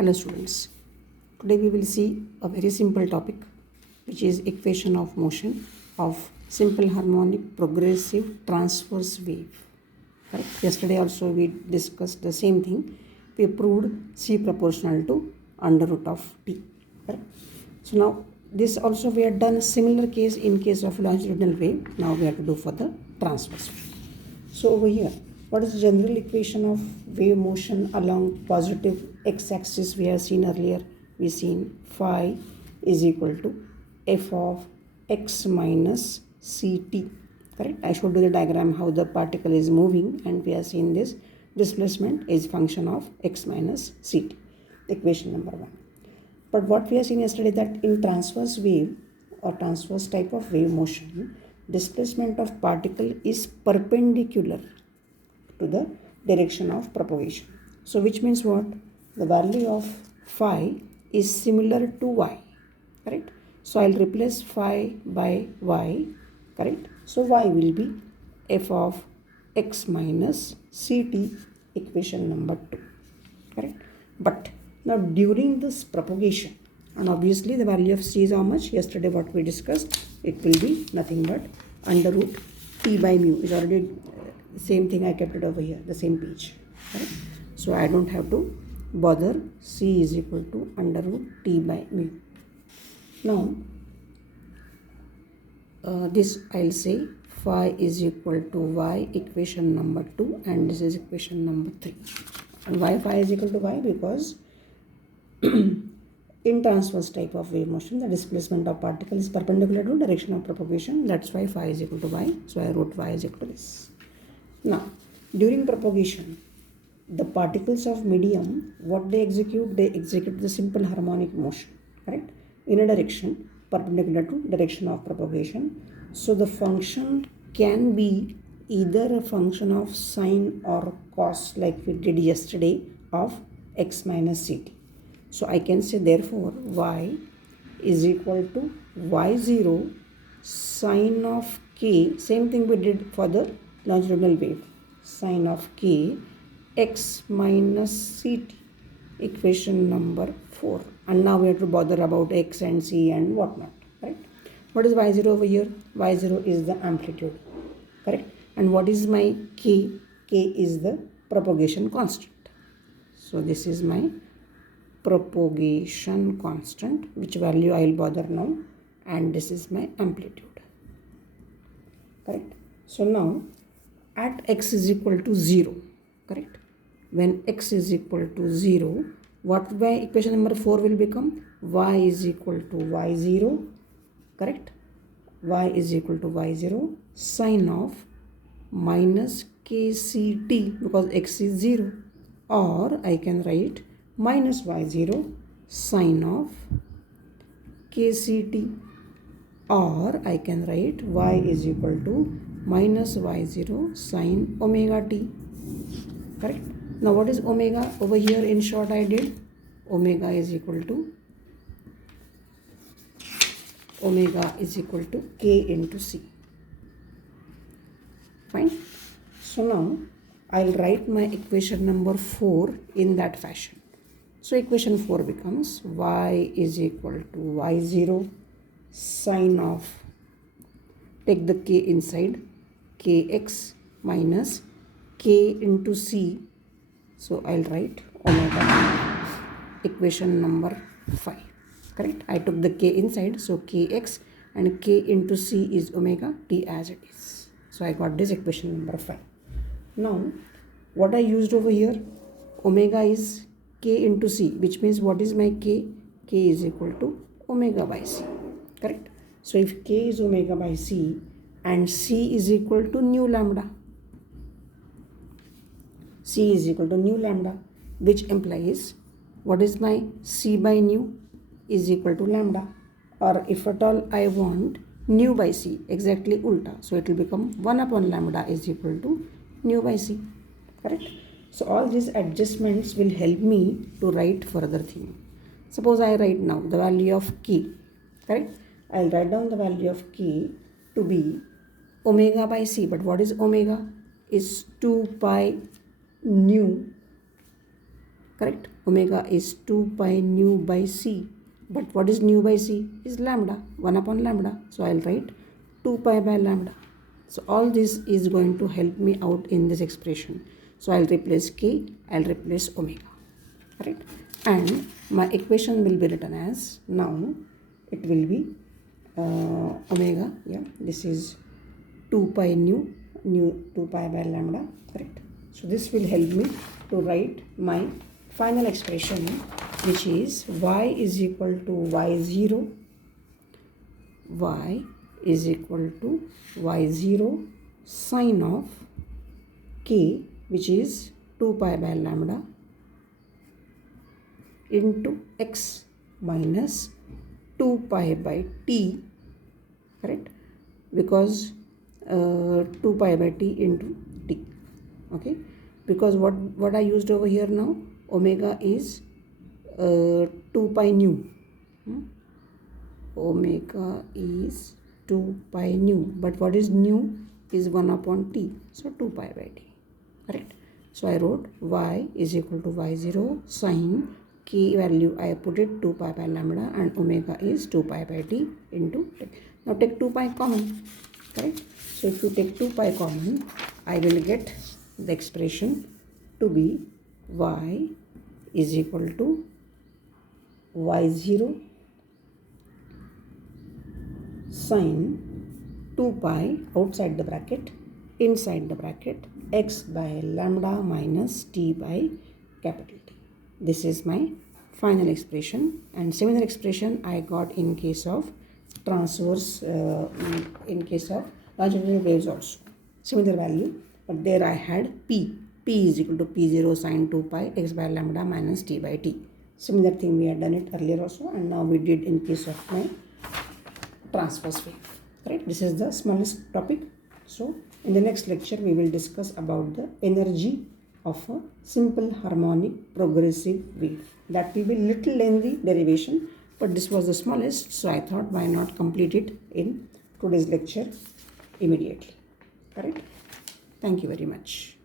Hello students, today we will see a very simple topic which is equation of motion of simple harmonic progressive transverse wave. Right? Yesterday also we discussed the same thing. We proved C proportional to under root of T. Right? So now this also we have done a similar case in case of longitudinal wave. Now we have to do for the transverse wave. So over here, what is the general equation of wave motion along positive x-axis we have seen earlier? We seen phi is equal to f of x minus ct. Correct? I showed you the diagram how the particle is moving, and we have seen this displacement is function of x minus ct. Equation number 1. But what we have seen yesterday that in transverse wave or transverse type of wave motion, displacement of particle is perpendicular to the direction of propagation. So which means what? The value of phi is similar to y, correct? So I'll replace phi by y, correct? So y will be f of x minus ct, equation number 2, correct? But now during this propagation, and obviously the value of c is how much? Yesterday what we discussed, it will be nothing but under root t by mu. Is already same thing, I kept it over here, the same page. Right? So I don't have to bother. C is equal to under root t by mu. Now this I'll say phi is equal to y, equation number 2, and this is equation number 3. And why phi is equal to y? Because in transverse type of wave motion, the displacement of particle is perpendicular to direction of propagation. That's why phi is equal to y. So I wrote y is equal to this. Now, during propagation, the particles of medium, what they execute the simple harmonic motion, correct? In a direction perpendicular to direction of propagation. So the function can be either a function of sine or cos, like we did yesterday, of x minus ct. So I can say therefore y is equal to y0 sine of k, same thing we did for the longitudinal wave, sine of k x minus ct, equation number 4. And now we have to bother about x and c and whatnot, right? What is y0 over here? Y0 is the amplitude, correct? And what is my k? K is the propagation constant. So this is my propagation constant, which value I will bother now, and this is my amplitude, correct? So now at x is equal to 0, correct? When x is equal to 0, what by equation number 4 will become? Y is equal to y0, correct? Y is equal to y0 sine of minus kct, because x is 0, or I can write minus y0 sine of kct, or I can write y is equal to minus y0 sine omega t, correct? Now what is omega? Over here in short I did omega is equal to k into c. Fine. So now I'll write my equation number 4 in that fashion. So equation 4 becomes y is equal to y0 sine of, take the k inside, kx minus k into c. So I'll write omega, equation number 5, correct? I took the k inside, so kx and k into c is omega t as it is. So I got this equation number 5. Now what I used over here, omega is k into c, which means what is my k? K is equal to omega by c, correct? So if k is omega by c and c is equal to nu lambda, c is equal to nu lambda, which implies what is my c by nu is equal to lambda, or if at all I want nu by c, exactly ulta, so it will become 1 upon lambda is equal to nu by c, correct? So all these adjustments will help me to write further thing. Suppose I write now the value of k, correct? I'll write down the value of k to be omega by c, but what is omega? Is 2 pi nu, correct? Omega is 2 pi nu by c. But what is nu by c? Is lambda, 1 upon lambda. So I'll write 2 pi by lambda. So all this is going to help me out in this expression. So I'll replace k, I'll replace omega, correct? And my equation will be written as, now it will be omega, yeah, this is 2 pi nu 2 pi by lambda, correct? So this will help me to write my final expression, which is y is equal to y0, y is equal to y0 sine of k, which is 2 pi by lambda, into x minus 2 pi by t, correct? Because 2 pi by t into t, okay? Because what I used over here now, omega is 2 pi nu. Omega is 2 pi nu, but what is nu is 1 upon t, so 2 pi by t, correct? So I wrote y is equal to y0 sine k value, I put it 2 pi by lambda, and omega is 2 pi by t into t. Now take 2 pi common, correct? So if you take 2 pi common, I will get the expression to be y is equal to y0 sine 2 pi outside the bracket, inside the bracket, x by lambda minus t by capital T. This is my final expression, and similar expression I got in case of transverse, in case of longitudinal waves also. Similar value, but there I had p is equal to p0 sine 2 pi x by lambda minus t by t. Similar thing we had done it earlier also, and now we did in case of my transverse wave, right? This is the smallest topic. So in the next lecture we will discuss about the energy of a simple harmonic progressive wave. That will be little lengthy derivation, but this was the smallest, so I thought why not complete it in today's lecture immediately, correct? Thank you very much.